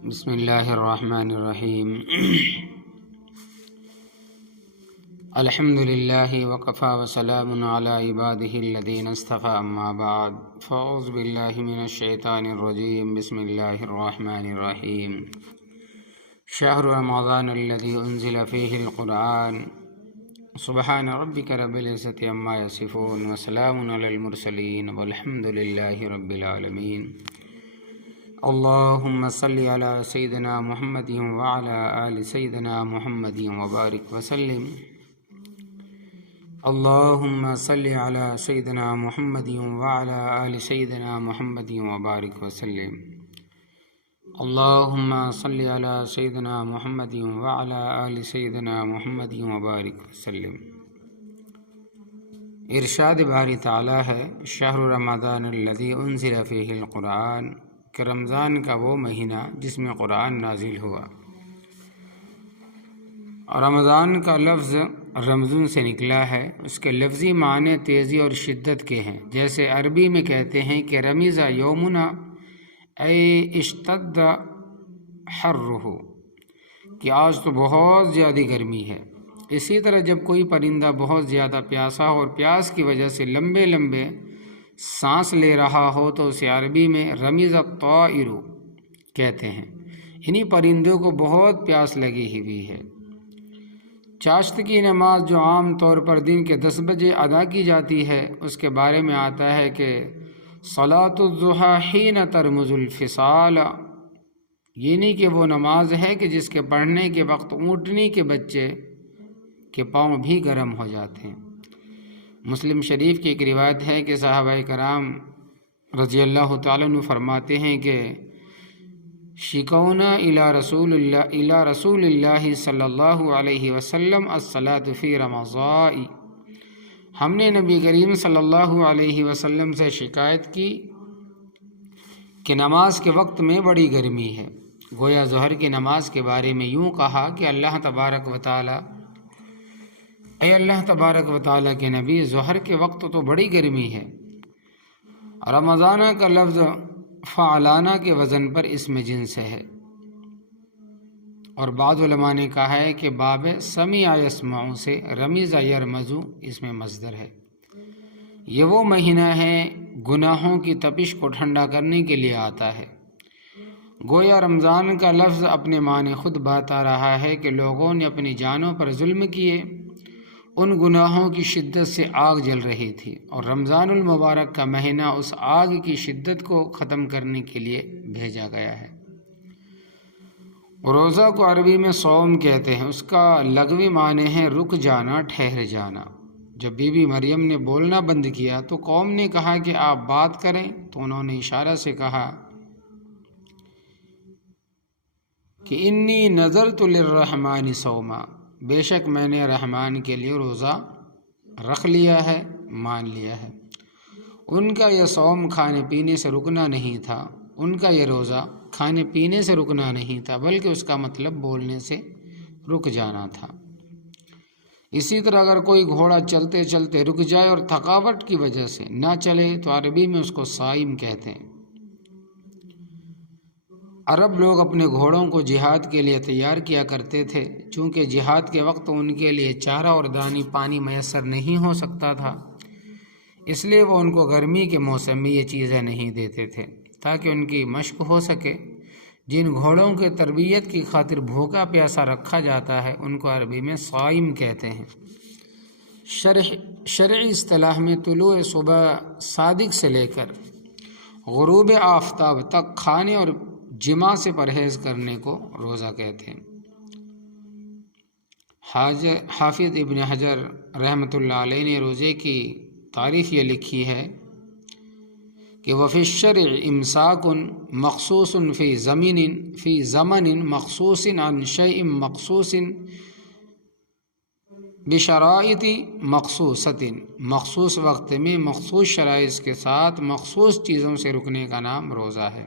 بسم اللہ الرحمن الرحیم الحمد للہ وکفی وسلام علی عبادہ الذین اصطفی اما بعد فاعوذ باللہ من الشیطان الرجیم بسم اللہ الرحمن الرحیم شہر رمضان الذی انزل فیہ القرآن سبحان ربک رب العزۃ عما یصفون وسلام علی المرسلین والحمد للہ رب العالمین اللہم صلی علی سیدنا محمد وعلی آل سیدنا محمد وبارک وسلم اللہم صلی علی سیدنا محمد وعلی آل سیدنا محمد وبارک وسلم اللہم صلی علی سیدنا محمد وعلی آل سیدنا محمد وبارک وسلم۔ ارشاد باری تعالی ہے شہر رمضان الذی انزل فیہ القرآن کہ رمضان کا وہ مہینہ جس میں قرآن نازل ہوا۔ رمضان کا لفظ رمضان سے نکلا ہے، اس کے لفظی معنی تیزی اور شدت کے ہیں۔ جیسے عربی میں کہتے ہیں کہ رمض یومنا اے اشتد حرہ، کہ آج تو بہت زیادہ گرمی ہے۔ اسی طرح جب کوئی پرندہ بہت زیادہ پیاسا ہو اور پیاس کی وجہ سے لمبے لمبے سانس لے رہا ہو تو اسے عربی میں رمض الطائر کہتے ہیں۔ انہی پرندوں کو بہت پیاس لگی ہوئی ہے۔ چاشت کی نماز جو عام طور پر دن کے 10 بجے ادا کی جاتی ہے، اس کے بارے میں آتا ہے کہ صلاۃ الضحیٰ حین ترمز الفصال، یعنی کہ وہ نماز ہے کہ جس کے پڑھنے کے وقت اونٹنی کے بچے کے پاؤں بھی گرم ہو جاتے ہیں۔ مسلم شریف کی ایک روایت ہے کہ صحابہ کرام رضی اللہ تعالیٰ عنہ فرماتے ہیں کہ شکونا الی رسول اللہ صلی اللہ علیہ وسلم الصلاۃ فی رمضان، ہم نے نبی کریم صلی اللہ علیہ وسلم سے شکایت کی کہ نماز کے وقت میں بڑی گرمی ہے۔ گویا ظہر کی نماز کے بارے میں یوں کہا کہ اللہ تبارک و تعالیٰ، اے اللہ تبارک و تعالیٰ کے نبی، ظہر کے وقت تو بڑی گرمی ہے۔ رمضانہ کا لفظ فعلانہ کے وزن پر اسم جنس ہے، اور بعض علماء نے کہا ہے کہ باب سمع یسمع سے رمض یرمز اس میں مصدر ہے۔ یہ وہ مہینہ ہے گناہوں کی تپش کو ٹھنڈا کرنے کے لیے آتا ہے۔ گویا رمضان کا لفظ اپنے معنی خود بتا رہا ہے کہ لوگوں نے اپنی جانوں پر ظلم کیے، ان گناہوں کی شدت سے آگ جل رہی تھی، اور رمضان المبارک کا مہینہ اس آگ کی شدت کو ختم کرنے کے لیے بھیجا گیا ہے۔ روزہ کو عربی میں صوم کہتے ہیں، اس کا لغوی معنی ہے رک جانا، ٹھہر جانا۔ جب بی بی مریم نے بولنا بند کیا تو قوم نے کہا کہ آپ بات کریں، تو انہوں نے اشارہ سے کہا کہ انی نذرت للرحمن صوما، بے شک میں نے رحمان کے لیے روزہ رکھ لیا ہے، مان لیا ہے۔ ان کا یہ صوم کھانے پینے سے رکنا نہیں تھا، ان کا یہ روزہ کھانے پینے سے رکنا نہیں تھا، بلکہ اس کا مطلب بولنے سے رک جانا تھا۔ اسی طرح اگر کوئی گھوڑا چلتے چلتے رک جائے اور تھکاوٹ کی وجہ سے نہ چلے تو عربی میں اس کو صائم کہتے ہیں۔ عرب لوگ اپنے گھوڑوں کو جہاد کے لیے تیار کیا کرتے تھے، چونکہ جہاد کے وقت ان کے لیے چارہ اور دانی پانی میسر نہیں ہو سکتا تھا، اس لیے وہ ان کو گرمی کے موسم میں یہ چیزیں نہیں دیتے تھے تاکہ ان کی مشق ہو سکے۔ جن گھوڑوں کے تربیت کی خاطر بھوکا پیاسا رکھا جاتا ہے ان کو عربی میں صائم کہتے ہیں۔ شرعی اصطلاح میں طلوع صبح صادق سے لے کر غروب آفتاب تک کھانے اور جماع سے پرہیز کرنے کو روزہ کہتے ہیں۔ حافظ ابن حجر رحمۃ اللہ علیہ نے روزے کی تعریف یہ لکھی ہے کہ وفی الشرع امساک مخصوص فی زمن مخصوص عن شیء مخصوص بشرائط مخصوصۃ، مخصوص وقت میں مخصوص شرائط کے ساتھ مخصوص چیزوں سے رکنے کا نام روزہ ہے۔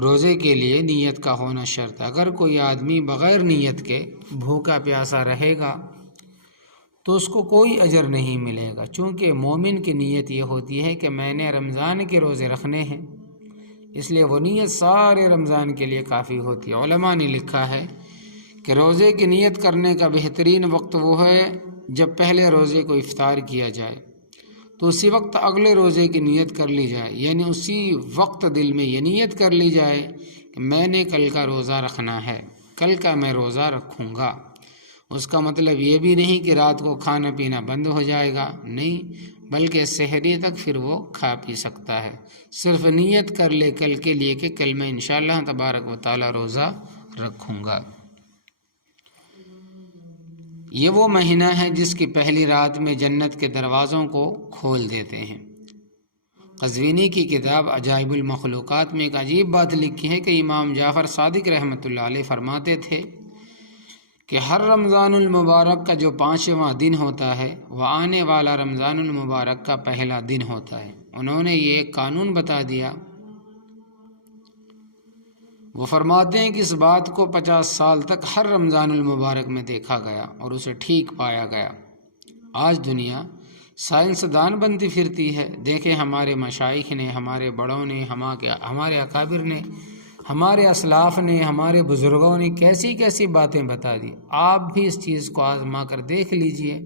روزے کے لیے نیت کا ہونا شرط ہے۔ اگر کوئی آدمی بغیر نیت کے بھوکا پیاسا رہے گا تو اس کو کوئی اجر نہیں ملے گا، چونکہ مومن کی نیت یہ ہوتی ہے کہ میں نے رمضان کے روزے رکھنے ہیں، اس لیے وہ نیت سارے رمضان کے لیے کافی ہوتی ہے۔ علماء نے لکھا ہے کہ روزے کی نیت کرنے کا بہترین وقت وہ ہے جب پہلے روزے کو افطار کیا جائے تو اسی وقت اگلے روزے کی نیت کر لی جائے، یعنی اسی وقت دل میں یہ نیت کر لی جائے کہ میں نے کل کا روزہ رکھنا ہے، کل کا میں روزہ رکھوں گا۔ اس کا مطلب یہ بھی نہیں کہ رات کو کھانا پینا بند ہو جائے گا، نہیں، بلکہ سحری تک پھر وہ کھا پی سکتا ہے۔ صرف نیت کر لے کل کے لیے کہ کل میں انشاءاللہ تبارک و تعالی روزہ رکھوں گا۔ یہ وہ مہینہ ہے جس کی پہلی رات میں جنت کے دروازوں کو کھول دیتے ہیں۔ قزوینی کی کتاب عجائب المخلوقات میں ایک عجیب بات لکھی ہے کہ امام جعفر صادق رحمۃ اللہ علیہ فرماتے تھے کہ ہر رمضان المبارک کا جو 5واں دن ہوتا ہے وہ آنے والا رمضان المبارک کا پہلا دن ہوتا ہے۔ انہوں نے یہ ایک قانون بتا دیا۔ وہ فرماتے ہیں کہ اس بات کو 50 سال تک ہر رمضان المبارک میں دیکھا گیا اور اسے ٹھیک پایا گیا۔ آج دنیا سائنسدان بنتی پھرتی ہے۔ دیکھیں ہمارے مشائخ نے، ہمارے بڑوں نے، ہمارے اکابر نے، ہمارے اسلاف نے، ہمارے بزرگوں نے کیسی کیسی باتیں بتا دی۔ آپ بھی اس چیز کو آزما کر دیکھ لیجئے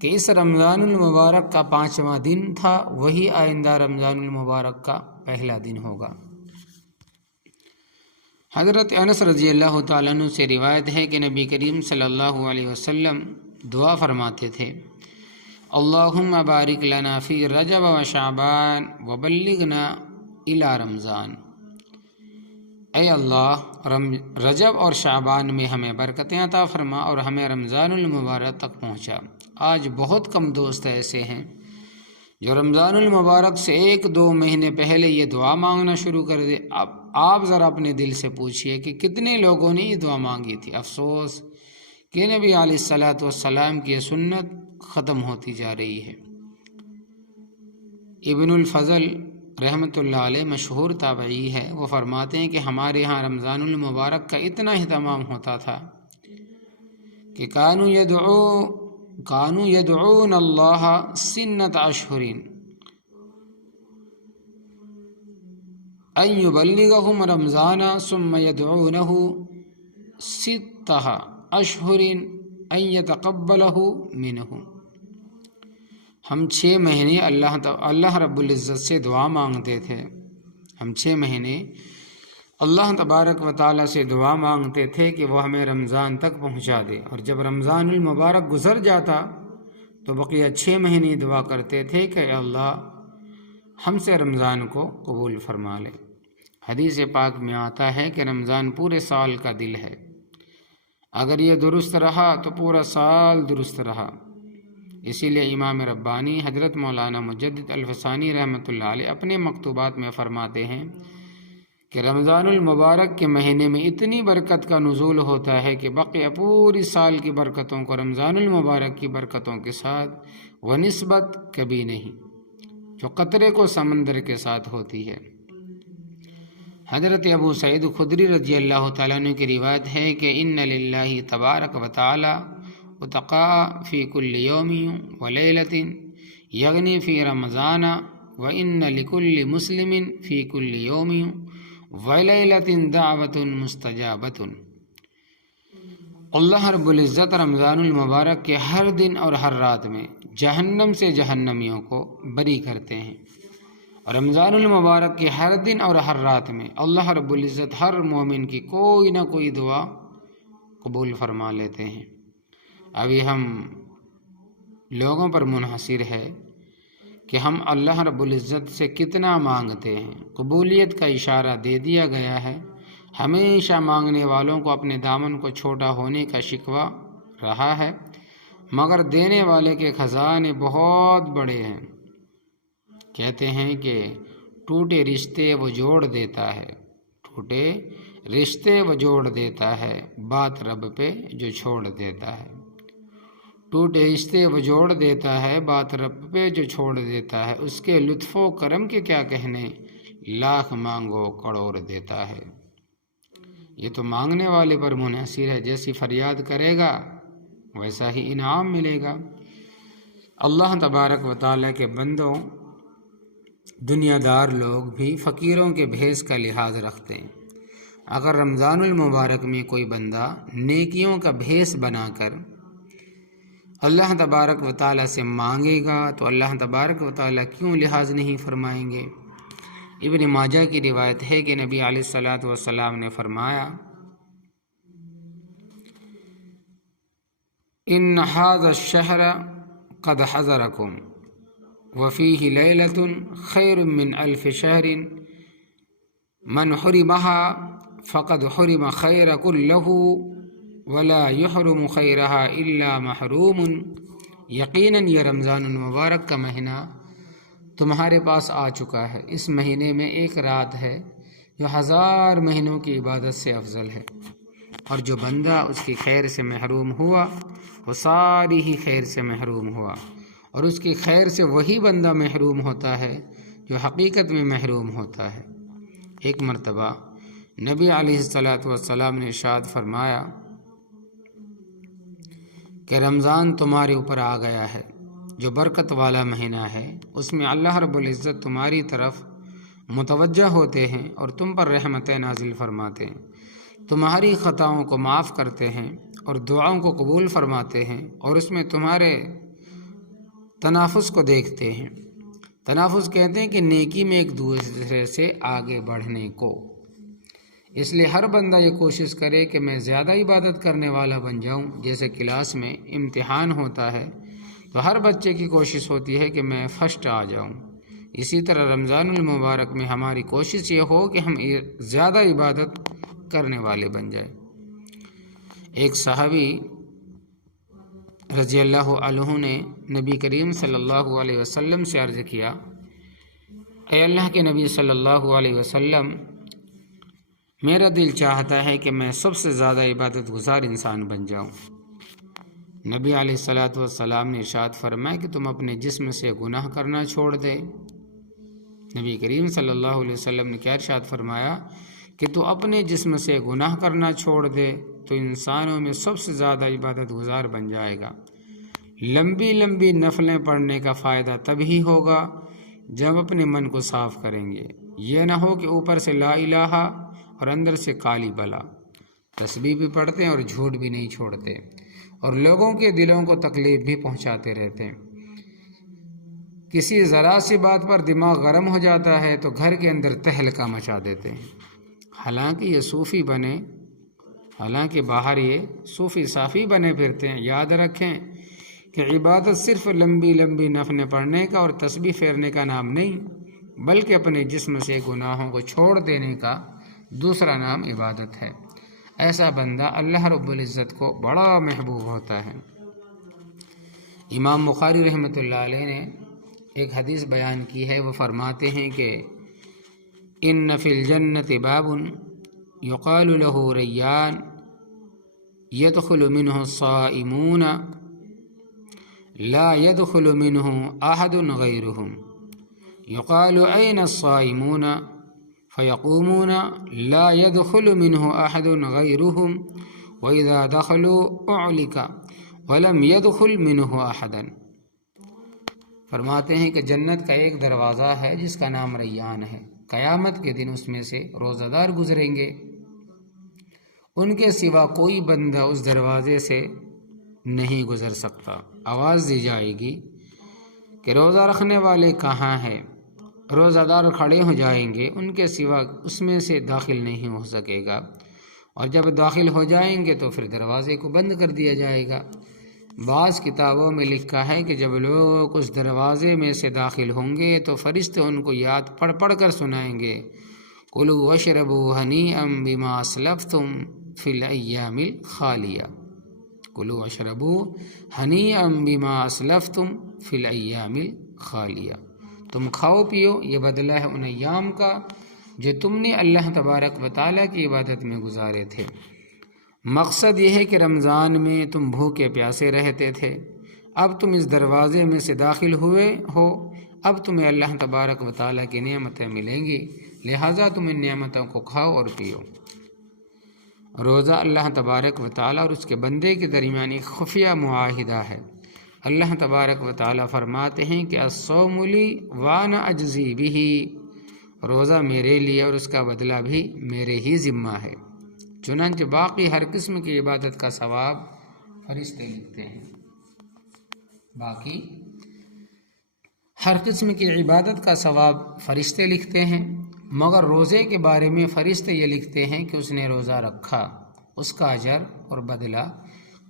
کہ اس رمضان المبارک کا 5واں دن تھا، وہی آئندہ رمضان المبارک کا پہلا دن ہوگا۔ حضرت انس رضی اللہ تعالیٰ عنہ سے روایت ہے کہ نبی کریم صلی اللہ علیہ وسلم دعا فرماتے تھے، اللہم بارک لنا فی رجب و شعبان وبلغنا الی رمضان۔ اے اللہ، رجب اور شعبان میں ہمیں برکتیں عطا فرما اور ہمیں رمضان المبارک تک پہنچا۔ آج بہت کم دوست ایسے ہیں جو رمضان المبارک سے 1-2 مہینے پہلے یہ دعا مانگنا شروع کر دے۔ اب آپ ذرا اپنے دل سے پوچھئے کہ کتنے لوگوں نے یہ دعا مانگی تھی۔ افسوس کہ نبی علیہ الصلوۃ والسلام کی یہ سنت ختم ہوتی جا رہی ہے۔ ابن الفضل رحمۃ اللہ علیہ مشہور تابعی ہے، وہ فرماتے ہیں کہ ہمارے ہاں رمضان المبارک کا اتنا اہتمام ہوتا تھا کہ کانوا یدعون اللہ سنت اشہرین ان یبلغہم رمضان ثم یدعونہ 6 اشہر ان یتقبلہ منہم۔ ہم 6 مہینے اللہ رب العزت سے دعا مانگتے تھے۔ ہم 6 مہینے اللہ تبارک و تعالیٰ سے دعا مانگتے تھے کہ وہ ہمیں رمضان تک پہنچا دے، اور جب رمضان المبارک گزر جاتا تو بقیہ 6 مہینے دعا کرتے تھے کہ اے اللہ ہم سے رمضان کو قبول فرما لے۔ حدیث پاک میں آتا ہے کہ رمضان پورے سال کا دل ہے، اگر یہ درست رہا تو پورا سال درست رہا۔ اسی لیے امام ربانی حضرت مولانا مجدد الفسانی رحمۃ اللہ علیہ اپنے مکتوبات میں فرماتے ہیں کہ رمضان المبارک کے مہینے میں اتنی برکت کا نزول ہوتا ہے کہ بقیہ پوری سال کی برکتوں کو رمضان المبارک کی برکتوں کے ساتھ وہ نسبت کبھی نہیں جو قطرے کو سمندر کے ساتھ ہوتی ہے۔ حضرت ابو سعید خدری رضی اللہ تعالیٰ عنہ کی روایت ہے کہ ان للہ تبارک و تعالی اتقاء فی کل یوم و لیلۃ یغنی فی رمضان و ان لکل مسلم فی کل یوم و لیلۃ دعوۃ مستجابۃ۔ اللہ رب العزت رمضان المبارک کے ہر دن اور ہر رات میں جہنم سے جہنمیوں کو بری کرتے ہیں، اور رمضان المبارک کے ہر دن اور ہر رات میں اللہ رب العزت ہر مومن کی کوئی نہ کوئی دعا قبول فرما لیتے ہیں۔ ابھی ہم لوگوں پر منحصر ہے کہ ہم اللہ رب العزت سے کتنا مانگتے ہیں۔ قبولیت کا اشارہ دے دیا گیا ہے۔ ہمیشہ مانگنے والوں کو اپنے دامن کو چھوٹا ہونے کا شکوہ رہا ہے، مگر دینے والے کے خزانے بہت بڑے ہیں۔ کہتے ہیں کہ ٹوٹے رشتے وہ جوڑ دیتا ہے، ٹوٹے رشتے وہ جوڑ دیتا ہے، بات رب پہ جو چھوڑ دیتا ہے۔ ٹوٹے رشتے وہ جوڑ دیتا ہے، بات رب پہ جو چھوڑ دیتا ہے، اس کے لطف و کرم کے کیا کہنے، لاکھ مانگو کروڑ دیتا ہے۔ یہ تو مانگنے والے پر منحصر ہے، جیسی فریاد کرے گا ویسا ہی انعام ملے گا۔ اللہ تبارک و تعالیٰ کے بندوں، دنیا دار لوگ بھی فقیروں کے بھیس کا لحاظ رکھتے ہیں۔ اگر رمضان المبارک میں کوئی بندہ نیکیوں کا بھیس بنا کر اللہ تبارک و تعالیٰ سے مانگے گا تو اللہ تبارک و تعالیٰ کیوں لحاظ نہیں فرمائیں گے؟ ابن ماجہ کی روایت ہے کہ نبی علیہ الصلاۃ والسلام نے فرمایا، ان ھذا الشہر قد حضرکم وفیہ لیلۃ خیر من الف شہر من حرمها فقد حرم خیر کلہ ولا یحرم خیرہا الا محروم۔ یقیناً یہ رمضان المبارک کا مہینہ تمہارے پاس آ چکا ہے۔ اس مہینے میں ایک رات ہے جو 1000 مہینوں کی عبادت سے افضل ہے، اور جو بندہ اس کی خیر سے محروم ہوا وہ ساری ہی خیر سے محروم ہوا، اور اس کی خیر سے وہی بندہ محروم ہوتا ہے جو حقیقت میں محروم ہوتا ہے۔ ایک مرتبہ نبی علیہ الصلاۃ والسلام نے ارشاد فرمایا کہ رمضان تمہارے اوپر آ گیا ہے، جو برکت والا مہینہ ہے۔ اس میں اللہ رب العزت تمہاری طرف متوجہ ہوتے ہیں اور تم پر رحمتیں نازل فرماتے ہیں، تمہاری خطاؤں کو معاف کرتے ہیں اور دعاؤں کو قبول فرماتے ہیں، اور اس میں تمہارے تنافس کو دیکھتے ہیں۔ تنافس کہتے ہیں کہ نیکی میں ایک دوسرے سے آگے بڑھنے کو۔ اس لیے ہر بندہ یہ کوشش کرے کہ میں زیادہ عبادت کرنے والا بن جاؤں۔ جیسے کلاس میں امتحان ہوتا ہے تو ہر بچے کی کوشش ہوتی ہے کہ میں فرسٹ آ جاؤں، اسی طرح رمضان المبارک میں ہماری کوشش یہ ہو کہ ہم زیادہ عبادت کرنے والے بن جائیں۔ ایک صحابی رضی اللہ عنہ نے نبی کریم صلی اللہ علیہ وسلم سے عرض کیا، اے اللہ کے نبی صلی اللہ علیہ وسلم، میرا دل چاہتا ہے کہ میں سب سے زیادہ عبادت گزار انسان بن جاؤں۔ نبی علیہ الصلاۃ والسلام نے ارشاد فرمایا کہ تم اپنے جسم سے گناہ کرنا چھوڑ دے۔ نبی کریم صلی اللہ علیہ وسلم نے کیا ارشاد فرمایا کہ تو اپنے جسم سے گناہ کرنا چھوڑ دے تو انسانوں میں سب سے زیادہ عبادت گزار بن جائے گا۔ لمبی لمبی نفلیں پڑھنے کا فائدہ تبھی ہوگا جب اپنے من کو صاف کریں گے، یہ نہ ہو کہ اوپر سے لا الہ اور اندر سے کالی بلا، تسبیح بھی پڑھتے ہیں اور جھوٹ بھی نہیں چھوڑتے، اور لوگوں کے دلوں کو تکلیف بھی پہنچاتے رہتے ہیں۔ کسی ذرا سی بات پر دماغ گرم ہو جاتا ہے تو گھر کے اندر تہلکہ مچا دیتے ہیں، حالانکہ یہ صوفی بنے، حالانکہ باہر یہ صوفی صافی بنے پھرتے ہیں۔ یاد رکھیں کہ عبادت صرف لمبی لمبی نفلیں پڑھنے کا اور تسبیح پھیرنے کا نام نہیں، بلکہ اپنے جسم سے گناہوں کو چھوڑ دینے کا دوسرا نام عبادت ہے۔ ایسا بندہ اللہ رب العزت کو بڑا محبوب ہوتا ہے۔ امام بخاری رحمۃ اللہ علیہ نے ایک حدیث بیان کی ہے، وہ فرماتے ہیں کہ ان فی الجنۃ باب یقال له ریان يدخل منه الصائمون لا يدخل منه احد غيرهم يقال اين الصائمون فيقومون لا يدخل منه احد غيرهم واذا دخلوا اعلق ولم يدخل منه احدا۔ فرماتے ہیں کہ جنت کا ایک دروازہ ہے جس کا نام ریان ہے، قیامت کے دن اس میں سے روزہ دار گزریں گے، ان کے سوا کوئی بندہ اس دروازے سے نہیں گزر سکتا۔ آواز دی جائے گی کہ روزہ رکھنے والے کہاں ہیں؟ روزہ دار کھڑے ہو جائیں گے، ان کے سوا اس میں سے داخل نہیں ہو سکے گا، اور جب داخل ہو جائیں گے تو پھر دروازے کو بند کر دیا جائے گا۔ بعض کتابوں میں لکھا ہے کہ جب لوگ اس دروازے میں سے داخل ہوں گے تو فرشتے ان کو یاد پڑھ پڑھ کر سنائیں گے، کلوا واشربوا ہنیئا بما اسلفتم فی الایام الخالیہ، کلوا واشربوا ہنیئا بما اسلفتم فی الایام الخالیہ، تم کھاؤ پیو، یہ بدلہ ہے ان ایام کا جو تم نے اللہ تبارک و تعالیٰ کی عبادت میں گزارے تھے۔ مقصد یہ ہے کہ رمضان میں تم بھوکے پیاسے رہتے تھے، اب تم اس دروازے میں سے داخل ہوئے ہو، اب تمہیں اللہ تبارک و تعالیٰ کی نعمتیں ملیں گی، لہٰذا تم ان نعمتوں کو کھاؤ اور پیو۔ روزہ اللہ تبارک و تعالیٰ اور اس کے بندے کے درمیان ایک خفیہ معاہدہ ہے۔ اللہ تبارک و تعالی فرماتے ہیں کہ الصوم لی وانا اجزی بہ، روزہ میرے لیے اور اس کا بدلہ بھی میرے ہی ذمہ ہے۔ چنانچہ باقی ہر قسم کی عبادت کا ثواب فرشتے لکھتے ہیں، باقی ہر قسم کی عبادت کا ثواب فرشتے لکھتے ہیں، مگر روزے کے بارے میں فرشتے یہ لکھتے ہیں کہ اس نے روزہ رکھا، اس کا اجر اور بدلہ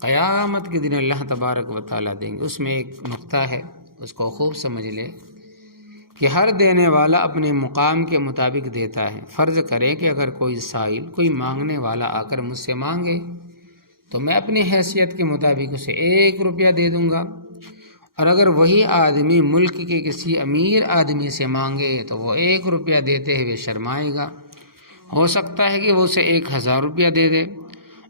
قیامت کے دن اللہ تبارک و تعالیٰ دیں گے۔ اس میں ایک نقطہ ہے، اس کو خوب سمجھ لے کہ ہر دینے والا اپنے مقام کے مطابق دیتا ہے۔ فرض کریں کہ اگر کوئی سائل، کوئی مانگنے والا آ کر مجھ سے مانگے تو میں اپنی حیثیت کے مطابق اسے 1 روپیہ دے دوں گا، اور اگر وہی آدمی ملک کے کسی امیر آدمی سے مانگے تو وہ 1 روپیہ دیتے ہوئے شرمائے گا، ہو سکتا ہے کہ وہ اسے 1000 روپیہ دے دے،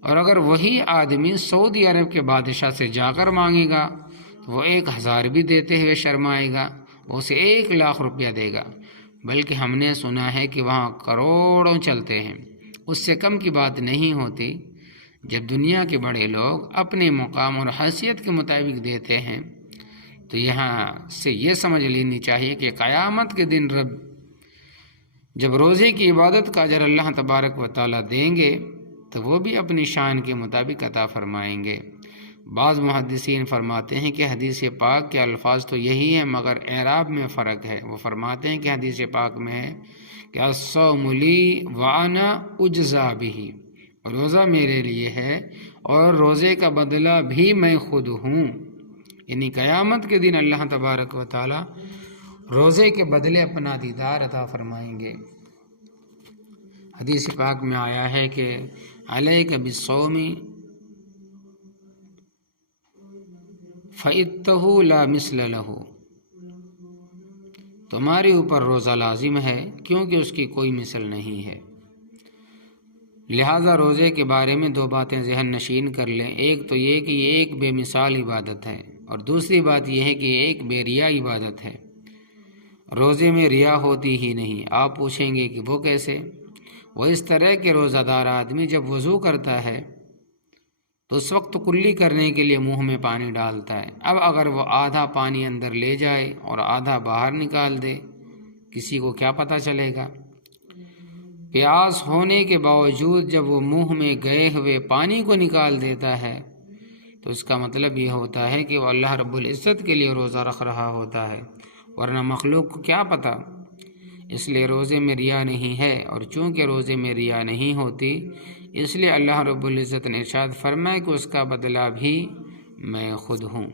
اور اگر وہی آدمی سعودی عرب کے بادشاہ سے جا کر مانگے گا تو وہ 1000 بھی دیتے ہوئے شرمائے گا، وہ اسے 1,00,000 روپیہ دے گا، بلکہ ہم نے سنا ہے کہ وہاں کروڑوں چلتے ہیں۔ اس سے کم کی بات نہیں ہوتی۔ جب دنیا کے بڑے لوگ اپنے مقام اور حیثیت کے مطابق دیتے ہیں تو یہاں سے یہ سمجھ لینی چاہیے کہ قیامت کے دن رب جب روزے کی عبادت کا اجر اللہ تبارک و تعالیٰ دیں گے تو وہ بھی اپنی شان کے مطابق عطا فرمائیں گے۔ بعض محدثین فرماتے ہیں کہ حدیث پاک کے الفاظ تو یہی ہیں مگر اعراب میں فرق ہے۔ وہ فرماتے ہیں کہ حدیث پاک میں ہے کہ الصوم لی وانا اجزا بہ، روزہ میرے لیے ہے اور روزے کا بدلہ بھی میں خود ہوں، یعنی قیامت کے دن اللہ تبارک و تعالی روزے کے بدلے اپنا دیدار عطا فرمائیں گے۔ حدیث پاک میں آیا ہے کہ علیک بالصوم فإنہ لا مثل لہ، تمہارے اوپر روزہ لازم ہے کیونکہ اس کی کوئی مثل نہیں ہے۔ لہذا روزے کے بارے میں 2 باتیں ذہن نشین کر لیں۔ ایک تو یہ کہ یہ ایک بے مثال عبادت ہے، اور دوسری بات یہ ہے کہ یہ ایک بے ریا عبادت ہے۔ روزے میں ریا ہوتی ہی نہیں۔ آپ پوچھیں گے کہ وہ کیسے؟ وہ اس طرح کہ روزہ دار آدمی جب وضو کرتا ہے تو اس وقت کلی کرنے کے لیے منہ میں پانی ڈالتا ہے۔ اب اگر وہ آدھا پانی اندر لے جائے اور آدھا باہر نکال دے، کسی کو کیا پتہ چلے گا؟ پیاس ہونے کے باوجود جب وہ منہ میں گئے ہوئے پانی کو نکال دیتا ہے تو اس کا مطلب یہ ہوتا ہے کہ وہ اللہ رب العزت کے لیے روزہ رکھ رہا ہوتا ہے، ورنہ مخلوق کو کیا پتہ؟ اس لیے روزے میں ریا نہیں ہے، اور چونکہ روزے میں ریا نہیں ہوتی اس لیے اللہ رب العزت نے ارشاد فرمایا کہ اس کا بدلہ بھی میں خود ہوں۔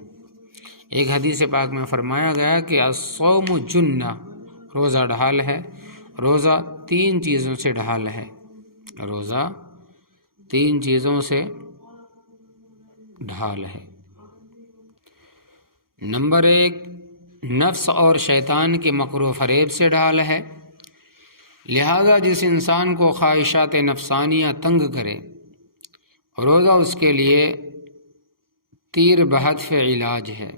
ایک حدیث پاک میں فرمایا گیا کہ الصوم جنہ، روزہ ڈھال ہے۔ روزہ 3 چیزوں سے ڈھال ہے، روزہ 3 چیزوں سے ڈھال ہے۔ نمبر 1، نفس اور شیطان کے مکر و فریب سے ڈھال ہے۔ لہذا جس انسان کو خواہشات نفسانیہ تنگ کرے، روزہ اس کے لیے تیر بہدف علاج ہے۔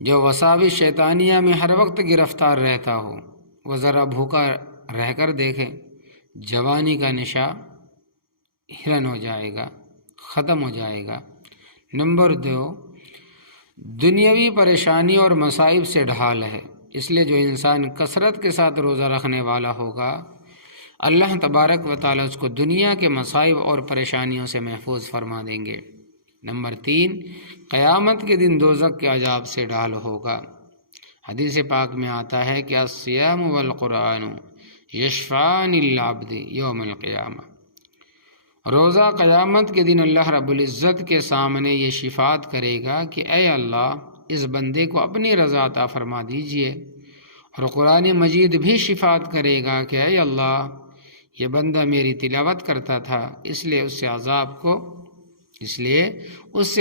جو وساوس شیطانیہ میں ہر وقت گرفتار رہتا ہو وہ ذرا بھوکا رہ کر دیکھے، جوانی کا نشہ ہرن ہو جائے گا، ختم ہو جائے گا۔ نمبر 2، دنیاوی پریشانی اور مصائب سے ڈھال ہے۔ اس لیے جو انسان کثرت کے ساتھ روزہ رکھنے والا ہوگا اللہ تبارک و تعالیٰ اس کو دنیا کے مصائب اور پریشانیوں سے محفوظ فرما دیں گے۔ نمبر 3، قیامت کے دن دوزخ کے عذاب سے ڈھال ہوگا۔ حدیث پاک میں آتا ہے کہ الصیام والقرآن یشفعان للعبد یوم القیامہ، روزہ قیامت کے دن اللہ رب العزت کے سامنے یہ شفاعت کرے گا کہ اے اللہ اس بندے کو اپنی رضا عطا فرما دیجئے، اور قرآن مجید بھی شفاعت کرے گا کہ اے اللہ یہ بندہ میری تلاوت کرتا تھا، اس لیے اس سے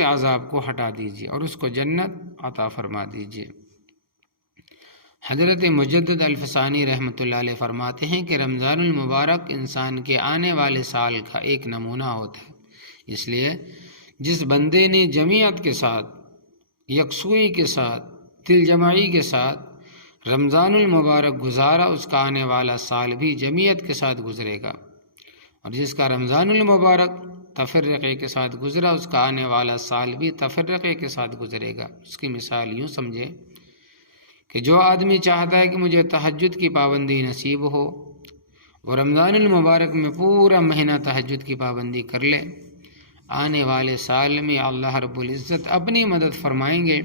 عذاب کو ہٹا دیجئے اور اس کو جنت عطا فرما دیجئے۔ حضرت مجدد الفسانی رحمۃ اللہ علیہ فرماتے ہیں کہ رمضان المبارک انسان کے آنے والے سال کا ایک نمونہ ہوتا ہے، اس لیے جس بندے نے جمعیت کے ساتھ، یکسوئی کے ساتھ، دل جمعی کے ساتھ رمضان المبارک گزارا اس کا آنے والا سال بھی جمعیت کے ساتھ گزرے گا، اور جس کا رمضان المبارک تفرقے کے ساتھ گزرا، اس کا آنے والا سال بھی تفرقے کے ساتھ گزرے گا۔ اس کی مثال یوں سمجھے کہ جو آدمی چاہتا ہے کہ مجھے تہجد کی پابندی نصیب ہو، وہ رمضان المبارک میں پورا مہینہ تہجد کی پابندی کر لے، آنے والے سال میں اللہ رب العزت اپنی مدد فرمائیں گے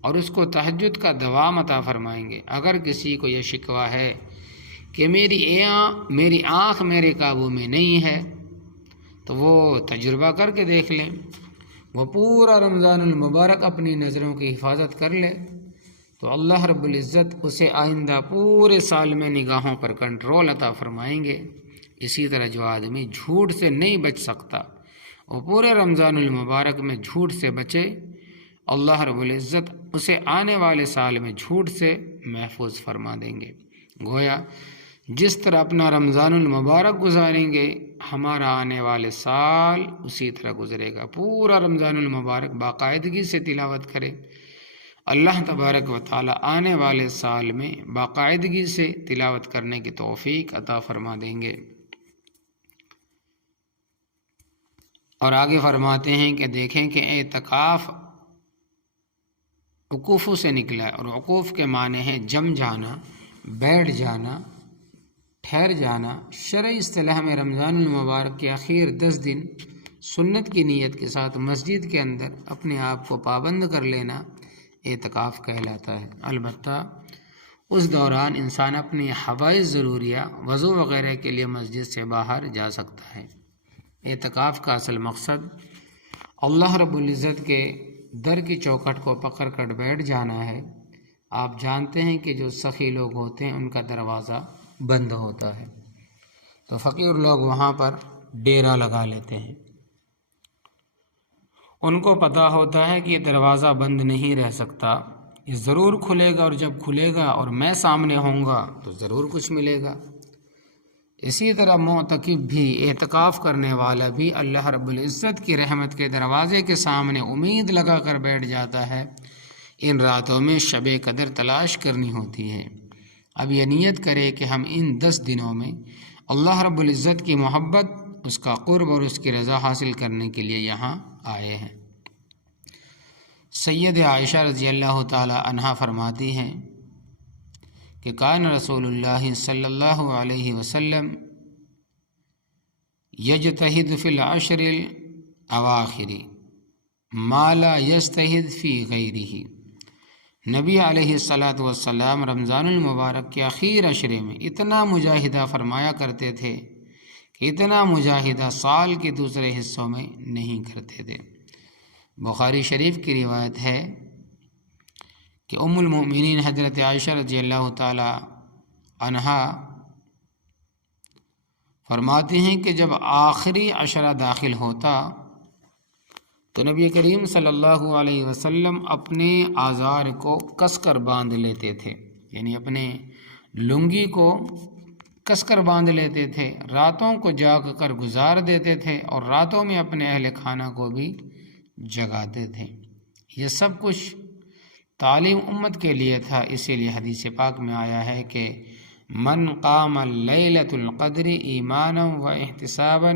اور اس کو تہجد کا دوام عطا فرمائیں گے۔ اگر کسی کو یہ شکوہ ہے کہ میری آنکھ میرے قابو میں نہیں ہے، تو وہ تجربہ کر کے دیکھ لیں، وہ پورا رمضان المبارک اپنی نظروں کی حفاظت کر لے تو اللہ رب العزت اسے آئندہ پورے سال میں نگاہوں پر کنٹرول عطا فرمائیں گے۔ اسی طرح جو آدمی جھوٹ سے نہیں بچ سکتا، وہ پورے رمضان المبارک میں جھوٹ سے بچے، اللہ رب العزت اسے آنے والے سال میں جھوٹ سے محفوظ فرما دیں گے۔ گویا جس طرح اپنا رمضان المبارک گزاریں گے، ہمارا آنے والے سال اسی طرح گزرے گا۔ پورا رمضان المبارک باقاعدگی سے تلاوت کرے، اللہ تبارک و تعالی آنے والے سال میں باقاعدگی سے تلاوت کرنے کی توفیق عطا فرما دیں گے۔ اور آگے فرماتے ہیں کہ دیکھیں کہ اعتکاف وقوف سے نکلا ہے، اور وقوف کے معنی ہیں جم جانا، بیٹھ جانا، ٹھہر جانا۔ شرعی اصطلاح میں رمضان المبارک کے آخر 10 دن سنت کی نیت کے ساتھ مسجد کے اندر اپنے آپ کو پابند کر لینا اعتکاف کہلاتا ہے۔ البتہ اس دوران انسان اپنی حوائج ضروریہ وضو وغیرہ کے لیے مسجد سے باہر جا سکتا ہے۔ اعتکاف کا اصل مقصد اللہ رب العزت کے در کی چوکھٹ کو پکڑ کر بیٹھ جانا ہے۔ آپ جانتے ہیں کہ جو سخی لوگ ہوتے ہیں ان کا دروازہ بند ہوتا ہے، تو فقیر لوگ وہاں پر ڈیرا لگا لیتے ہیں۔ ان کو پتہ ہوتا ہے کہ یہ دروازہ بند نہیں رہ سکتا، یہ ضرور کھلے گا، اور جب کھلے گا اور میں سامنے ہوں گا تو ضرور کچھ ملے گا۔ اسی طرح معتکف بھی، اعتکاف کرنے والا بھی اللہ رب العزت کی رحمت کے دروازے کے سامنے امید لگا کر بیٹھ جاتا ہے۔ ان راتوں میں شب قدر تلاش کرنی ہوتی ہے۔ اب یہ نیت کرے کہ ہم ان 10 دنوں میں اللہ رب العزت کی محبت، اس کا قرب اور اس کی رضا حاصل کرنے کے لیے یہاں آئے ہیں۔ سید عائشہ رضی اللہ تعالی عنہا فرماتی ہیں کہ کان رسول اللہ صلی اللہ علیہ وسلم یجتہد فی العشر الاواخر ما لا یجتہد فی غیرہ۔ نبی علیہ السلام رمضان المبارک کے آخر عشرے میں اتنا مجاہدہ فرمایا کرتے تھے کہ اتنا مجاہدہ سال کے دوسرے حصوں میں نہیں کرتے تھے۔ بخاری شریف کی روایت ہے کہ ام المؤمنین حضرت عائشہ رضی اللہ تعالی عنہا فرماتی ہیں کہ جب آخری عشرہ داخل ہوتا تو نبی کریم صلی اللہ علیہ وسلم اپنے آزار کو کس کر باندھ لیتے تھے، یعنی اپنے لنگی کو کس کر باندھ لیتے تھے، راتوں کو جاگ کر گزار دیتے تھے اور راتوں میں اپنے اہل خانہ کو بھی جگاتے تھے۔ یہ سب کچھ تعلیم امت کے لیے تھا، اسی لیے حدیث پاک میں آیا ہے کہ من قام لیلۃ القدر ایمانا و احتسابا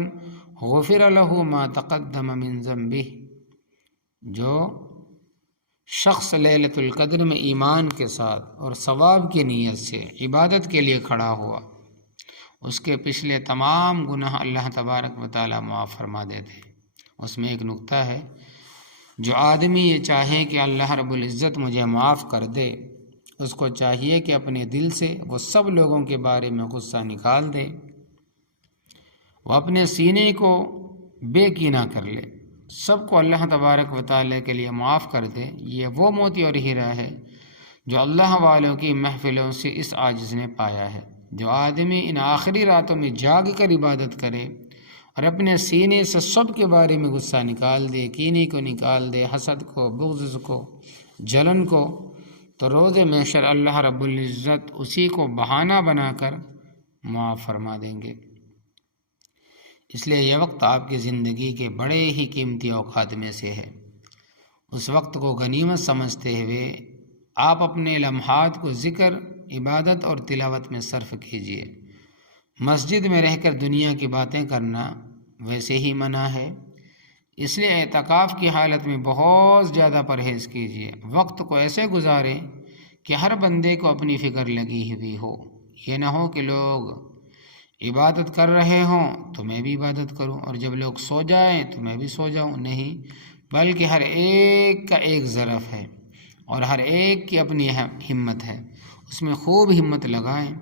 غفر له ما تقدم من ذنبہ۔ جو شخص لیلۃ القدر میں ایمان کے ساتھ اور ثواب کی نیت سے عبادت کے لیے کھڑا ہوا، اس کے پچھلے تمام گناہ اللہ تبارک و تعالی معاف فرما دیتے ہیں۔ اس میں ایک نقطہ ہے، جو آدمی یہ چاہے کہ اللہ رب العزت مجھے معاف کر دے، اس کو چاہیے کہ اپنے دل سے وہ سب لوگوں کے بارے میں غصہ نکال دے، وہ اپنے سینے کو بے کینہ کر لے، سب کو اللہ تبارک و تعالی کے لیے معاف کر دے۔ یہ وہ موتی اور ہیرا ہے جو اللہ والوں کی محفلوں سے اس عاجز نے پایا ہے۔ جو آدمی ان آخری راتوں میں جاگ کر عبادت کرے اور اپنے سینے سے سب کے بارے میں غصہ نکال دے، کینے کو نکال دے، حسد کو، بغض کو، جلن کو، تو روز محشر اللہ رب العزت اسی کو بہانہ بنا کر معاف فرما دیں گے۔ اس لیے یہ وقت آپ کی زندگی کے بڑے ہی قیمتی اوقات میں سے ہے۔ اس وقت کو غنیمت سمجھتے ہوئے آپ اپنے لمحات کو ذکر، عبادت اور تلاوت میں صرف کیجیے۔ مسجد میں رہ کر دنیا کی باتیں کرنا ویسے ہی منع ہے اس لیے اعتکاف کی حالت میں بہت زیادہ پرہیز کیجیے، وقت کو ایسے گزاریں کہ ہر بندے کو اپنی فکر لگی ہوئی ہو، یہ نہ ہو کہ لوگ عبادت کر رہے ہوں تو میں بھی عبادت کروں، اور جب لوگ سو جائیں تو میں بھی سو جاؤں، نہیں، بلکہ ہر ایک کا ایک ظرف ہے اور ہر ایک کی اپنی ہمت ہے، اس میں خوب ہمت لگائیں۔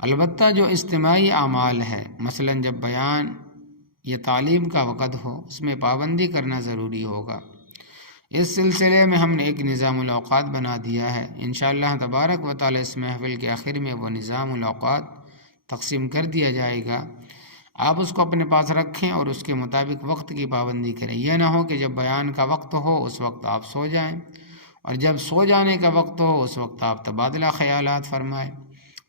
البتہ جو اجتماعی اعمال ہے، مثلا جب بیان یا تعلیم کا وقت ہو، اس میں پابندی کرنا ضروری ہوگا۔ اس سلسلے میں ہم نے ایک نظام الاوقات بنا دیا ہے، انشاءاللہ تبارک و تعالی اس محفل کے آخر میں وہ نظام الاوقات تقسیم کر دیا جائے گا، آپ اس کو اپنے پاس رکھیں اور اس کے مطابق وقت کی پابندی کریں۔ یہ نہ ہو کہ جب بیان کا وقت ہو اس وقت آپ سو جائیں، اور جب سو جانے کا وقت ہو اس وقت آپ تبادلہ خیالات فرمائیں۔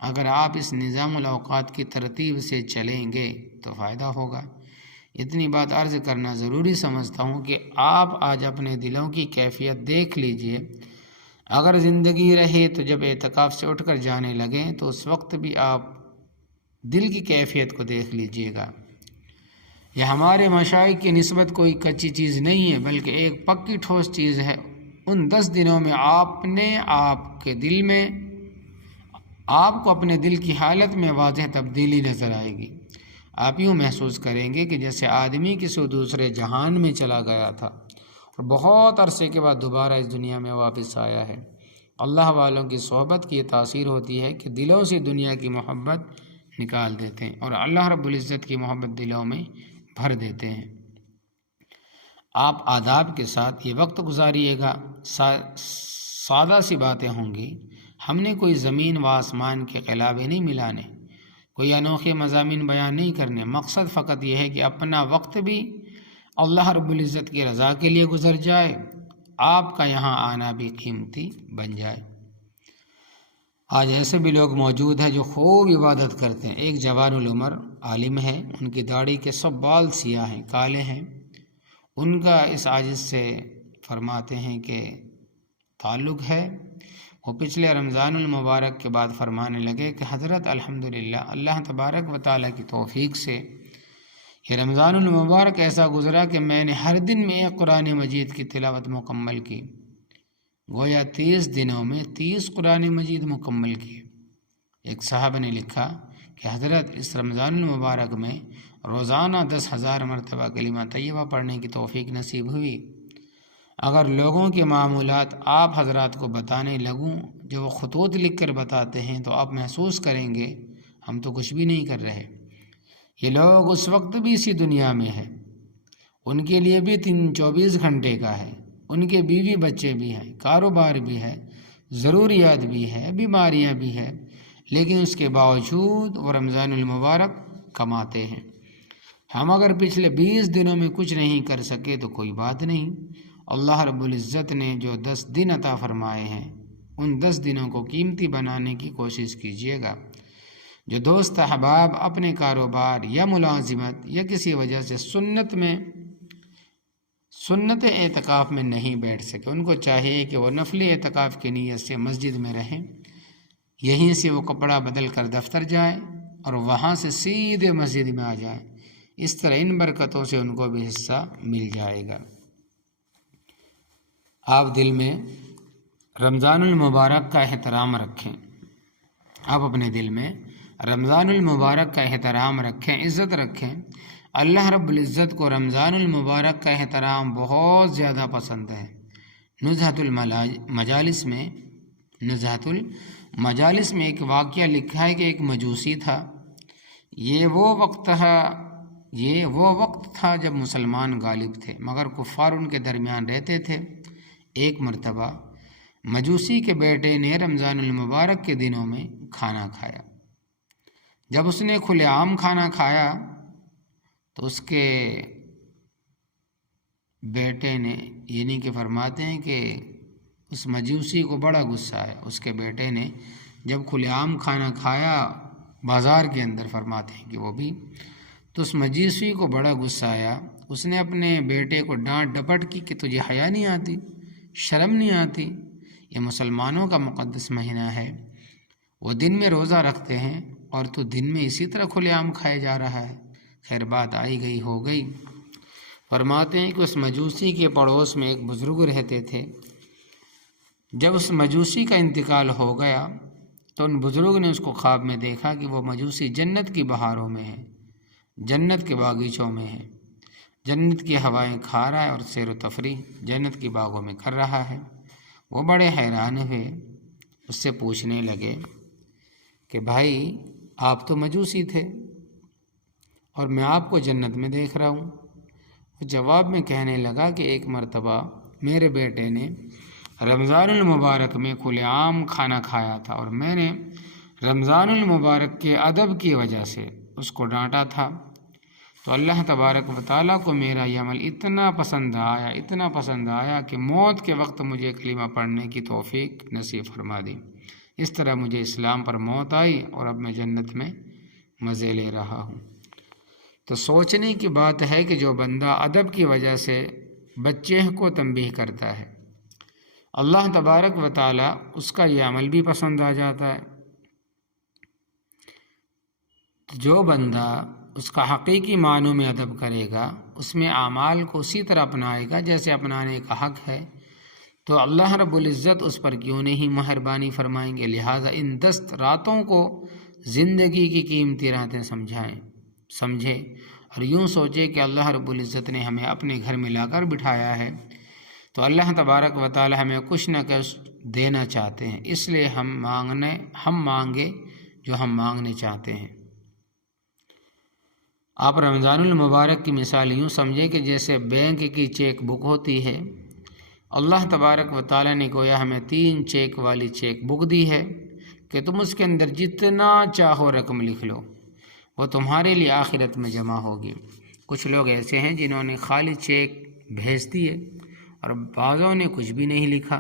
اگر آپ اس نظام الاوقات کی ترتیب سے چلیں گے تو فائدہ ہوگا۔ اتنی بات عرض کرنا ضروری سمجھتا ہوں کہ آپ آج اپنے دلوں کی کیفیت دیکھ لیجئے، اگر زندگی رہے تو جب اعتکاف سے اٹھ کر جانے لگیں تو اس وقت بھی آپ دل کی کیفیت کو دیکھ لیجئے گا۔ یہ ہمارے مشائخ کی نسبت کوئی کچی چیز نہیں ہے، بلکہ ایک پکی ٹھوس چیز ہے۔ ان 10 دنوں میں آپ کو اپنے دل کی حالت میں واضح تبدیلی نظر آئے گی۔ آپ یوں محسوس کریں گے کہ جیسے آدمی کسی دوسرے جہان میں چلا گیا تھا اور بہت عرصے کے بعد دوبارہ اس دنیا میں واپس آیا ہے۔ اللہ والوں کی صحبت کی یہ تاثیر ہوتی ہے کہ دلوں سے دنیا کی محبت نکال دیتے ہیں اور اللہ رب العزت کی محبت دلوں میں بھر دیتے ہیں۔ آپ آداب کے ساتھ یہ وقت گزاریے گا، سادہ سی باتیں ہوں گی، ہم نے کوئی زمین و آسمان کے قلابے نہیں ملانے، کوئی انوکھے مضامین بیان نہیں کرنے، مقصد فقط یہ ہے کہ اپنا وقت بھی اللہ رب العزت کی رضا کے لیے گزر جائے، آپ کا یہاں آنا بھی قیمتی بن جائے۔ آج ایسے بھی لوگ موجود ہیں جو خوب عبادت کرتے ہیں۔ ایک جوان العمر عالم ہے، ان کی داڑھی کے سب بال سیاہ ہیں، کالے ہیں، ان کا اس عاجز سے فرماتے ہیں کہ تعلق ہے۔ وہ پچھلے رمضان المبارک کے بعد فرمانے لگے کہ حضرت الحمدللہ اللہ تبارک و تعالیٰ کی توفیق سے یہ رمضان المبارک ایسا گزرا کہ میں نے ہر دن میں ایک قرآن مجید کی تلاوت مکمل کی، گویا 30 دنوں میں 30 قرآن مجید مکمل کیے۔ ایک صاحب نے لکھا کہ حضرت اس رمضان المبارک میں روزانہ 10,000 مرتبہ کلمہ طیبہ پڑھنے کی توفیق نصیب ہوئی۔ اگر لوگوں کے معمولات آپ حضرات کو بتانے لگوں جو وہ خطوط لکھ کر بتاتے ہیں تو آپ محسوس کریں گے ہم تو کچھ بھی نہیں کر رہے۔ یہ لوگ اس وقت بھی اسی دنیا میں ہیں، ان کے لیے بھی 24 گھنٹے کا ہے، ان کے بیوی بچے بھی ہیں، کاروبار بھی ہے، ضروریات بھی ہے، بیماریاں بھی ہیں، لیکن اس کے باوجود وہ رمضان المبارک کماتے ہیں۔ ہم اگر پچھلے 20 دنوں میں کچھ نہیں کر سکے تو کوئی بات نہیں، اللہ رب العزت نے جو 10 دن عطا فرمائے ہیں ان 10 دنوں کو قیمتی بنانے کی کوشش کیجیے گا۔ جو دوست احباب اپنے کاروبار یا ملازمت یا کسی وجہ سے سنت اعتکاف میں نہیں بیٹھ سکے، ان کو چاہیے کہ وہ نفل اعتکاف کی نیت سے مسجد میں رہیں، یہیں سے وہ کپڑا بدل کر دفتر جائیں اور وہاں سے سیدھے مسجد میں آ جائیں، اس طرح ان برکتوں سے ان کو بھی حصہ مل جائے گا۔ آپ دل میں رمضان المبارک کا احترام رکھیں، آپ اپنے دل میں رمضان المبارک کا احترام رکھیں، عزت رکھیں۔ اللہ رب العزت کو رمضان المبارک کا احترام بہت زیادہ پسند ہے۔ نزہۃ المجالس میں ایک واقعہ لکھا ہے کہ ایک مجوسی تھا، یہ وہ وقت تھا جب مسلمان غالب تھے مگر کفار ان کے درمیان رہتے تھے۔ ایک مرتبہ مجوسی کے بیٹے نے رمضان المبارک کے دنوں میں کھانا کھایا۔ جب اس نے کھلے عام کھانا کھایا تو اس کے بیٹے نے یعنی کہ فرماتے ہیں کہ اس مجوسی کو بڑا غصہ آیا۔ اس کے بیٹے نے جب کھلے عام کھانا کھایا بازار کے اندر، فرماتے ہیں کہ وہ بھی، تو اس مجوسی کو بڑا غصہ آیا۔ اس نے اپنے بیٹے کو ڈانٹ ڈپٹ کی کہ تجھے حیا نہیں آتی، شرم نہیں آتی، یہ مسلمانوں کا مقدس مہینہ ہے، وہ دن میں روزہ رکھتے ہیں اور تو دن میں اسی طرح کھلے عام کھائے جا رہا ہے۔ خیر بات آئی گئی ہو گئی۔ فرماتے ہیں کہ اس مجوسی کے پڑوس میں ایک بزرگ رہتے تھے۔ جب اس مجوسی کا انتقال ہو گیا تو ان بزرگ نے اس کو خواب میں دیکھا کہ وہ مجوسی جنت کی بہاروں میں ہے، جنت کے باغیچوں میں ہے، جنت کی ہوائیں کھا رہا ہے اور سیر و تفریح جنت کی باغوں میں کر رہا ہے۔ وہ بڑے حیران ہوئے، اس سے پوچھنے لگے کہ بھائی آپ تو مجوسی تھے اور میں آپ کو جنت میں دیکھ رہا ہوں۔ وہ جواب میں کہنے لگا کہ ایک مرتبہ میرے بیٹے نے رمضان المبارک میں کھلے عام کھانا کھایا تھا اور میں نے رمضان المبارک کے ادب کی وجہ سے اس کو ڈانٹا تھا، تو اللہ تبارک و تعالیٰ کو میرا یہ عمل اتنا پسند آیا کہ موت کے وقت مجھے کلمہ پڑھنے کی توفیق نصیب فرما دی۔ اس طرح مجھے اسلام پر موت آئی اور اب میں جنت میں مزے لے رہا ہوں۔ تو سوچنے کی بات ہے کہ جو بندہ ادب کی وجہ سے بچے کو تنبیہ کرتا ہے، اللہ تبارک و تعالیٰ اس کا یہ عمل بھی پسند آ جاتا ہے۔ جو بندہ اس کا حقیقی معنوں میں ادب کرے گا، اس میں اعمال کو اسی طرح اپنائے گا جیسے اپنانے کا حق ہے، تو اللہ رب العزت اس پر کیوں نہیں مہربانی فرمائیں گے۔ لہٰذا ان 10 راتوں کو زندگی کی قیمتی راتیں سمجھے اور یوں سوچے کہ اللہ رب العزت نے ہمیں اپنے گھر میں لا کر بٹھایا ہے، تو اللہ تبارک و تعالی ہمیں کچھ نہ کچھ دینا چاہتے ہیں، اس لیے ہم مانگے جو ہم مانگنے چاہتے ہیں۔ آپ رمضان المبارک کی مثال یوں سمجھے کہ جیسے بینک کی چیک بک ہوتی ہے، اللہ تبارک و تعالی نے گویا ہمیں 3 چیک والی چیک بک دی ہے کہ تم اس کے اندر جتنا چاہو رقم لکھ لو، وہ تمہارے لیے آخرت میں جمع ہوگی۔ کچھ لوگ ایسے ہیں جنہوں نے خالی چیک بھیج دیے اور بعضوں نے کچھ بھی نہیں لکھا،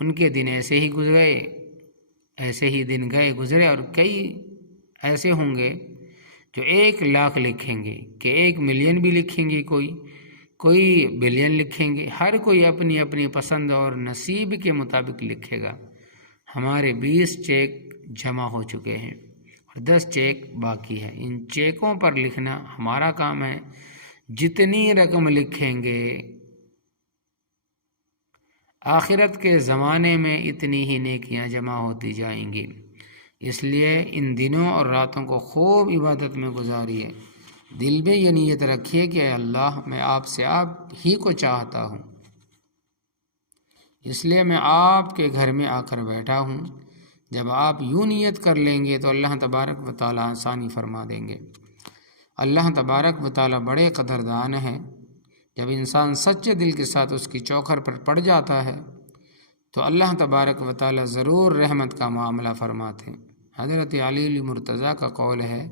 ان کے دن ایسے ہی دن گزرے اور کئی ایسے ہوں گے جو 1 لاکھ لکھیں گے، کہ 1 ملین بھی لکھیں گے، کوئی بلین لکھیں گے، ہر کوئی اپنی اپنی پسند اور نصیب کے مطابق لکھے گا۔ ہمارے 20 چیک جمع ہو چکے ہیں اور 10 چیک باقی ہے۔ ان چیکوں پر لکھنا ہمارا کام ہے، جتنی رقم لکھیں گے آخرت کے زمانے میں اتنی ہی نیکیاں جمع ہوتی جائیں گی۔ اس لیے ان دنوں اور راتوں کو خوب عبادت میں گزاریے، دل میں یہ نیت رکھیے کہ اے اللہ میں آپ سے آپ ہی کو چاہتا ہوں، اس لیے میں آپ کے گھر میں آ کر بیٹھا ہوں۔ جب آپ یوں نیت کر لیں گے تو اللہ تبارک و تعالیٰ آسانی فرما دیں گے۔ اللہ تبارک و تعالیٰ بڑے قدردان ہیں۔ جب انسان سچے دل کے ساتھ اس کی چوکھر پر پڑ جاتا ہے تو اللہ تبارک و تعالیٰ ضرور رحمت کا معاملہ فرماتے ہیں۔ حضرت علی مرتضیٰ کا قول ہے،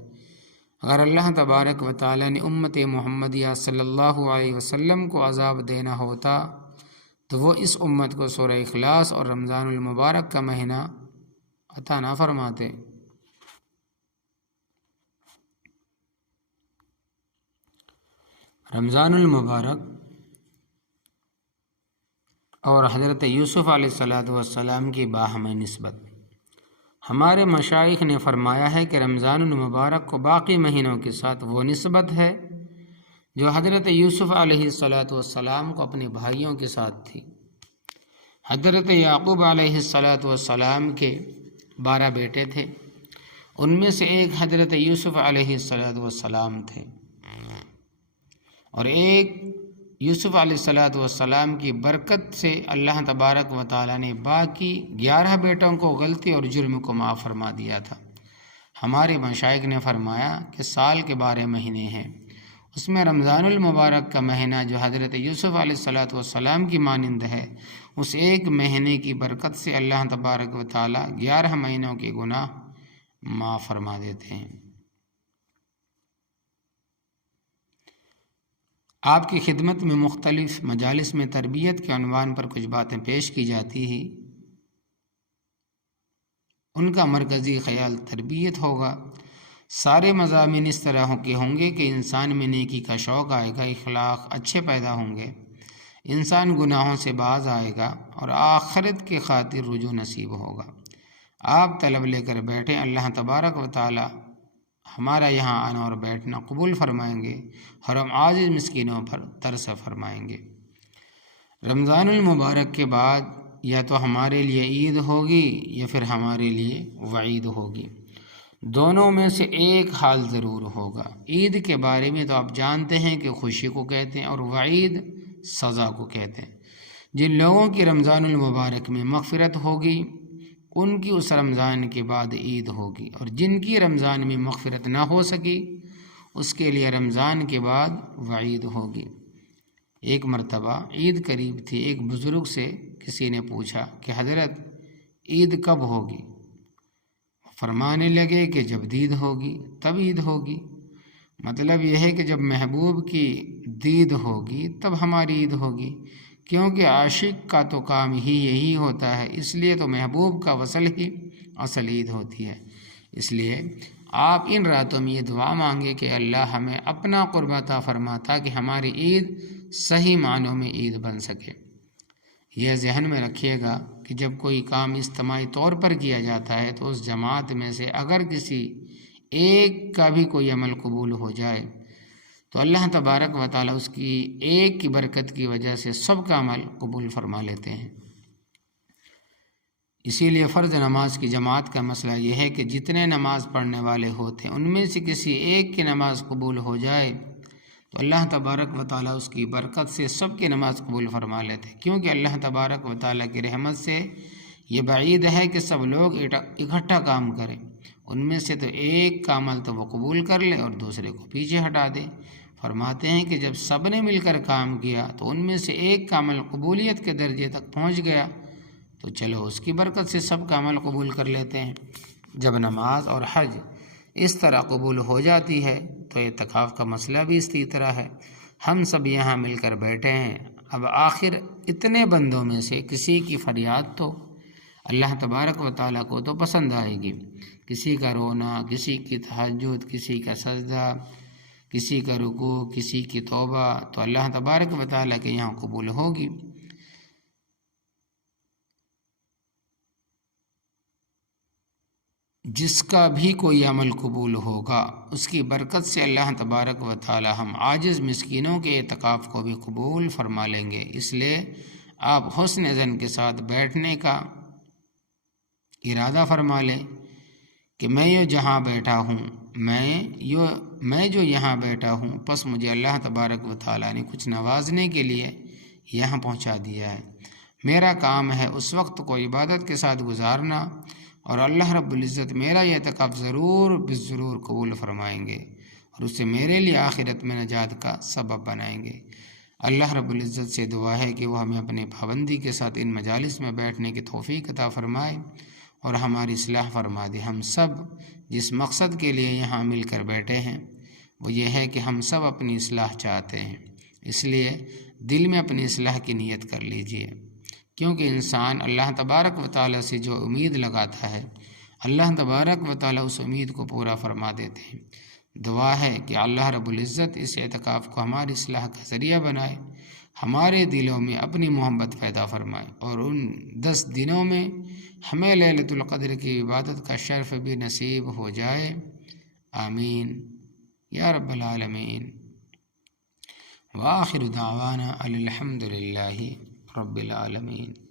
اگر اللہ تبارک و تعالیٰ نے امت محمدیہ صلی اللہ علیہ وسلم کو عذاب دینا ہوتا تو وہ اس امت کو سورہ اخلاص اور رمضان المبارک کا مہینہ عطا نہ فرماتے۔ رمضان المبارک اور حضرت یوسف علیہ السلام کی باہمی نسبت۔ ہمارے مشائخ نے فرمایا ہے کہ رمضان المبارک کو باقی مہینوں کے ساتھ وہ نسبت ہے جو حضرت یوسف علیہ السلام کو اپنے بھائیوں کے ساتھ تھی۔ حضرت یعقوب علیہ السلام کے 12 بیٹے تھے، ان میں سے ایک حضرت یوسف علیہ السلام تھے، اور ایک یوسف علیہ السلام کی برکت سے اللہ تبارک و تعالیٰ نے باقی 11 بیٹوں کو غلطی اور جرم کو معاف فرما دیا تھا۔ ہمارے مشائخ نے فرمایا کہ سال کے 12 مہینے ہیں، اس میں رمضان المبارک کا مہینہ جو حضرت یوسف علیہ السلام کی مانند ہے، اس ایک مہینے کی برکت سے اللہ تبارک و تعالیٰ 11 مہینوں کے گناہ معاف فرما دیتے ہیں۔ آپ کی خدمت میں مختلف مجالس میں تربیت کے عنوان پر کچھ باتیں پیش کی جاتی ہیں، ان کا مرکزی خیال تربیت ہوگا۔ سارے مضامین اس طرح کے ہوں گے کہ انسان میں نیکی کا شوق آئے گا، اخلاق اچھے پیدا ہوں گے، انسان گناہوں سے باز آئے گا اور آخرت کی خاطر رجوع نصیب ہوگا۔ آپ طلب لے کر بیٹھیں، اللہ تبارک و تعالی ہمارا یہاں آنا اور بیٹھنا قبول فرمائیں گے اور ہم عاجز مسکینوں پر ترس فرمائیں گے۔ رمضان المبارک کے بعد یا تو ہمارے لیے عید ہوگی یا پھر ہمارے لیے وعید ہوگی، دونوں میں سے ایک حال ضرور ہوگا۔ عید کے بارے میں تو آپ جانتے ہیں کہ خوشی کو کہتے ہیں اور وعید سزا کو کہتے ہیں۔ جن لوگوں کی رمضان المبارک میں مغفرت ہوگی ان کی اس رمضان کے بعد عید ہوگی، اور جن کی رمضان میں مغفرت نہ ہو سکی اس کے لیے رمضان کے بعد وعید ہوگی۔ ایک مرتبہ عید قریب تھی، ایک بزرگ سے کسی نے پوچھا کہ حضرت عید کب ہوگی؟ فرمانے لگے کہ جب دید ہوگی تب عید ہوگی۔ مطلب یہ ہے کہ جب محبوب کی دید ہوگی تب ہماری عید ہوگی، کیونکہ عاشق کا تو کام ہی یہی ہوتا ہے، اس لیے تو محبوب کا وصل ہی اصل عید ہوتی ہے۔ اس لیے آپ ان راتوں میں یہ دعا مانگے کہ اللہ ہمیں اپنا قرب عطا فرما تاکہ ہماری عید صحیح معنوں میں عید بن سکے۔ یہ ذہن میں رکھیے گا کہ جب کوئی کام اجتماعی طور پر کیا جاتا ہے تو اس جماعت میں سے اگر کسی ایک کا بھی کوئی عمل قبول ہو جائے تو اللہ تبارک و تعالیٰ اس کی ایک کی برکت کی وجہ سے سب کا عمل قبول فرما لیتے ہیں۔ اسی لیے فرض نماز کی جماعت کا مسئلہ یہ ہے کہ جتنے نماز پڑھنے والے ہوتے ہیں ان میں سے کسی ایک کی نماز قبول ہو جائے تو اللہ تبارک و تعالیٰ اس کی برکت سے سب کی نماز قبول فرما لیتے ہیں، کیونکہ اللہ تبارک و تعالیٰ کی رحمت سے یہ بعید ہے کہ سب لوگ اکٹھا کام کریں، ان میں سے تو ایک کا عمل تو وہ قبول کر لے اور دوسرے کو پیچھے ہٹا دے۔ فرماتے ہیں کہ جب سب نے مل کر کام کیا تو ان میں سے ایک کا عمل قبولیت کے درجے تک پہنچ گیا تو چلو اس کی برکت سے سب کا عمل قبول کر لیتے ہیں۔ جب نماز اور حج اس طرح قبول ہو جاتی ہے تو اعتکاف کا مسئلہ بھی اسی طرح ہے۔ ہم سب یہاں مل کر بیٹھے ہیں، اب آخر اتنے بندوں میں سے کسی کی فریاد تو اللہ تبارک و تعالیٰ کو تو پسند آئے گی، کسی کا رونا، کسی کی تہجد، کسی کا سجدہ، کسی کا رکوع، کسی کی توبہ تو اللہ تبارک و تعالیٰ کے یہاں قبول ہوگی۔ جس کا بھی کوئی عمل قبول ہوگا اس کی برکت سے اللہ تبارک و تعالی ہم عاجز مسکینوں کے اعتکاف کو بھی قبول فرما لیں گے۔ اس لیے آپ حسن ظن کے ساتھ بیٹھنے کا ارادہ فرما لیں کہ میں جو یہاں بیٹھا ہوں پس مجھے اللہ تبارک و تعالی نے کچھ نوازنے کے لیے یہاں پہنچا دیا ہے۔ میرا کام ہے اس وقت کو عبادت کے ساتھ گزارنا، اور اللہ رب العزت میرا یہ اعتکاف ضرور بالضرور قبول فرمائیں گے اور اسے میرے لیے آخرت میں نجات کا سبب بنائیں گے۔ اللہ رب العزت سے دعا ہے کہ وہ ہمیں اپنے پابندی کے ساتھ ان مجالس میں بیٹھنے کی توفیق عطا فرمائے اور ہماری اصلاح فرما دے۔ ہم سب جس مقصد کے لیے یہاں مل کر بیٹھے ہیں وہ یہ ہے کہ ہم سب اپنی اصلاح چاہتے ہیں، اس لیے دل میں اپنی اصلاح کی نیت کر لیجئے، کیونکہ انسان اللہ تبارک و تعالیٰ سے جو امید لگاتا ہے اللہ تبارک و تعالیٰ اس امید کو پورا فرما دیتے ہیں۔ دعا ہے کہ اللہ رب العزت اس اعتکاف کو ہماری اصلاح کا ذریعہ بنائے، ہمارے دلوں میں اپنی محبت پیدا فرمائے اور ان 10 دنوں میں ہمیں لیلۃ القدر کی عبادت کا شرف بھی نصیب ہو جائے، آمین یا رب العالمین۔ وآخر دعوانا الحمد للہ رب العالمین۔